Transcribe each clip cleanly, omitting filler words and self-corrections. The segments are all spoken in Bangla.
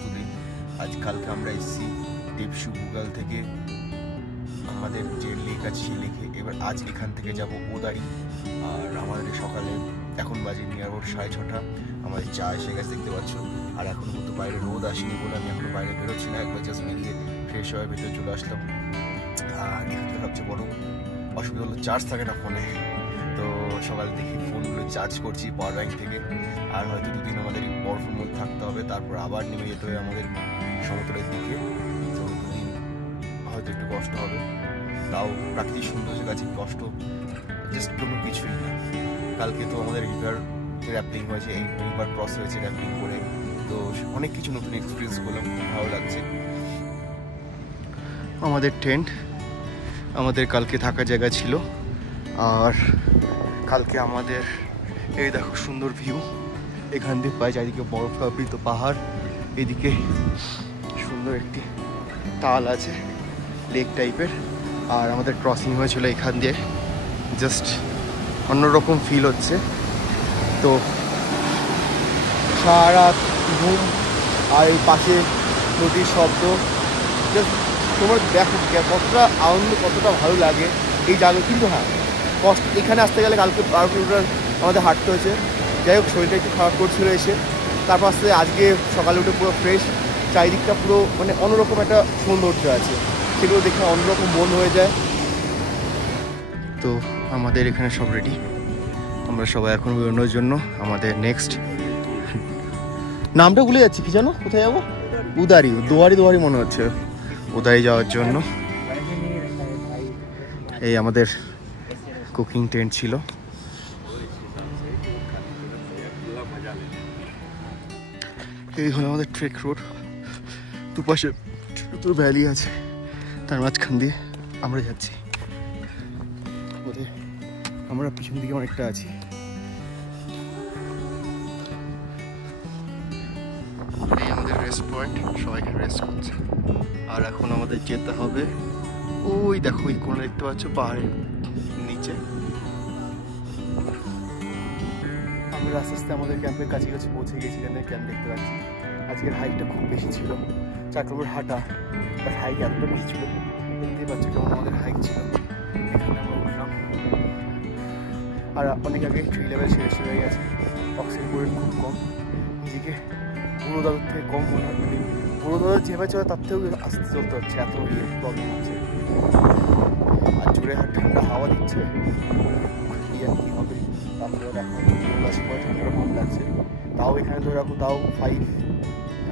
চতুর্থ দিন। কালকে আমরা এসেছি দেবশু ভুগাল থেকে আমাদের যে লেক আছে সেই লেকে। এবার আজ এখান থেকে যাব ওদারি। আর আমাদের সকালে এখন বাজে নিয়ার অ্যাবাউট 6:30। আমাদের চা এসে গেছে দেখতে পাচ্ছ। আর এখনও কিন্তু বাইরে রোদ আসেনি বলে আমি এখনও বাইরে বেরোচ্ছি না, একবার জাস্ট বেরিয়ে ফ্রেশ হয়ে ভেতরে চলে আসলাম। আর এখানে সবচেয়ে বড় অসুবিধা হলো চার্জ থাকে না ফোনে, তো সকালে দেখি ফোনগুলো চার্জ করছি পাওয়ার ব্যাঙ্ক থেকে। আর হয়তো দুদিন আমাদের বরফের মধ্যে থাকতে হবে, তারপর আবার নেমে যেতে হবে আমাদের সমতলের দিকে। তো দুদিন হয়তো একটু কষ্ট হবে, তাও প্রাকৃতিক সৌন্দর্যের কাছে কষ্ট জাস্ট কোনো কিছুই না। কালকে তো আমাদের রিভার র্যাপলিং হয়েছে, এই রিভার ক্রস হয়েছে র্যাপলিং করে, তো অনেক কিছু নতুন এক্সপিরিয়েন্স করলাম, খুব ভালো লাগছে। আমাদের টেন্ট আমাদের কালকে থাকার জায়গা ছিল। আর কালকে আমাদের এই দেখো সুন্দর ভিউ, এখান দিয়ে পাই চারিদিকে বরফাবৃত পাহাড়, এদিকে সুন্দর একটি তাল আছে লেক টাইপের। আর আমাদের ক্রসিং হয়েছিল এখান দিয়ে, জাস্ট অন্যরকম ফিল হচ্ছে। তো সারা ঘুম আর এই পাশে নদীর শব্দ, জাস্ট তোমার দেখো কতটা আনন্দ, কতটা ভালো লাগে এই জায়গা। কিন্তু হ্যাঁ, কষ্ট এখানে আসতে গেলে কালকে 12 কিলোমিটার আমাদের হাঁটতে হয়েছে। যাই হোক, শরীরটা একটু খারাপ করছিল এসে, তারপর আসতে আজকে সকালে উঠে পুরো ফ্রেশ, চারিদিকটা পুরো মানে অন্যরকম একটা সৌন্দর্য আছে, সেগুলো দেখে অন্যরকম মন হয়ে যায়। তো আমাদের এখানে সব রেডি, আমরা সবাই এখন বেরোনোর জন্য। আমাদের নেক্সট নামটা ভুলে যাচ্ছি, কি জানো কোথায় যাবো? উদারি, দোয়ারি মনে হচ্ছে, উদারি যাওয়ার জন্য। এই আমাদের কুকিং টেন্ট ছিল। এই হলো আমাদের ট্রেক রোড, দুপাশে ছোট ভ্যালি আছে, তার মাঝখান দিয়ে আমরা যাচ্ছি। আমরা পিছন দিকে অনেকটা আছি। এই আমাদের রেস্ট পয়েন্ট, সবাই এখানে রেস্ট করছে। আর এখন আমাদের যেতে হবে ওই দেখো, ওই কোণে দেখতে পাচ্ছ পাহাড়ের নিচে। আমরা আস্তে আস্তে আমাদের ক্যাম্পের কাছাকাছি পৌঁছে গেছি। এখানে ক্যাম্প দেখতে পাচ্ছি। আজকের হাইটটা খুব বেশি ছিল, 4 কিলোমিটার হাঁটা, বাট হাইট এতটা বেশি ছিল, দেখতেই পাচ্ছি কেমন আমাদের হাইট ছিল। এখানে আমরা উঠলাম, আর অনেক আগে ট্রি লেভেল শেষ হয়ে গেছে, অক্সিজেন পরিমাণ খুব কম। নিজেকে পুরো দাদার থেকে কম মনে হয়, মানে পুরো দাদার যেভাবে চলে তার থেকেও আস্তে চলতে হচ্ছে, এত প্রবলেম হচ্ছে। আর জোরে ঠান্ডা হাওয়া দিচ্ছে, কী হবে। তারপরে রাখো পরে ঠান্ডাটা কম লাগছে, তাও এখানে ধরে রাখো তাও 5,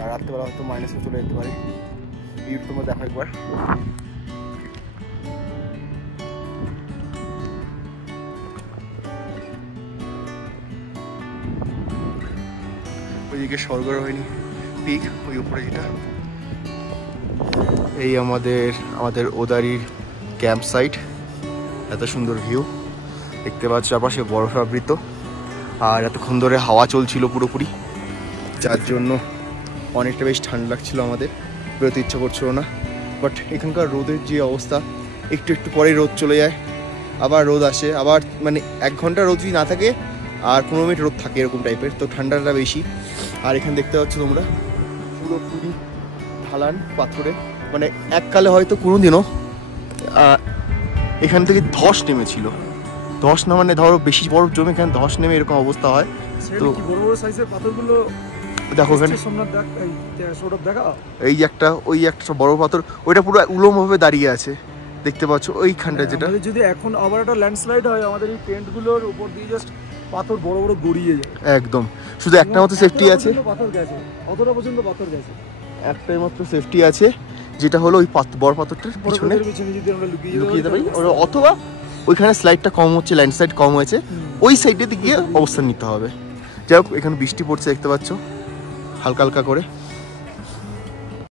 আর রাত্রেবেলা হয়তো মাইনাসে চলে যেতে পারে। ভিউটা তোমরা দেখো একবার। ওইদিকে স্বর্গরোহিণী পিক, ওই উপরে যেটা। এই আমাদের ওদারির ক্যাম্প সাইট, এত সুন্দর ভিউ দেখতে পাচ্ছ, চারপাশে বরফাবৃত। আর এতক্ষণ ধরে হাওয়া চলছিল পুরোপুরি, যার জন্য অনেকটা বেশ ঠান্ডা লাগছিল, আমাদের বেরোতে ইচ্ছা করছিল না। বাট এখানকার রোদের যে অবস্থা, একটু একটু পরেই রোদ চলে যায়, আবার রোদ আসে, আবার মানে 1 ঘন্টা রোদ যদি না থাকে আর 15 মিনিট রোদ থাকে, এরকম টাইপের। তো ঠান্ডাটা বেশি। আর এখানে দেখতে পাচ্ছ তোমরা পুরোপুরি ঢালান পাথরে, মানে এককালে হয়তো কোনোদিনও এখান থেকে ধস নেমেছিল। ধস না মানে ধরো বেশি বরফ জমে এখানে ধস নেমে এরকম অবস্থা হয়। তো বড় বড় সাইজের পাথরগুলো দেখো এখানে, এই একটা ওই একটা বড় পাথর, ওইটা পুরো উলম্বভাবে দাঁড়িয়ে আছে, দেখতে পাচ্ছ ওইখানটা। যেটা যদি এখন আবার একটা ল্যান্ডস্লাইড হয়, আমাদের এই টেন্টগুলোর উপর দিয়ে জাস্ট পাথর বড় বড় গড়িয়ে যায় একদম। শুধু একটা মাত্র সেফটি আছে, পাথর গেছে, অতটা পর্যন্ত পাথর গেছে। একটাই মাত্র সেফটি আছে, যেটা হলো ওই বড় পাথরটার পিছনে যদি আমরা লুকিয়ে যেতে পারি, অথবা ওইখানে স্লাইডটা কম হচ্ছে, ল্যান্ডস্লাইড কম হয়েছে, ওই সাইডে গিয়ে অবস্থান নিতে হবে। যাই হোক, এখানে বৃষ্টি পড়ছে দেখতে পাচ্ছ হালকা হালকা করে।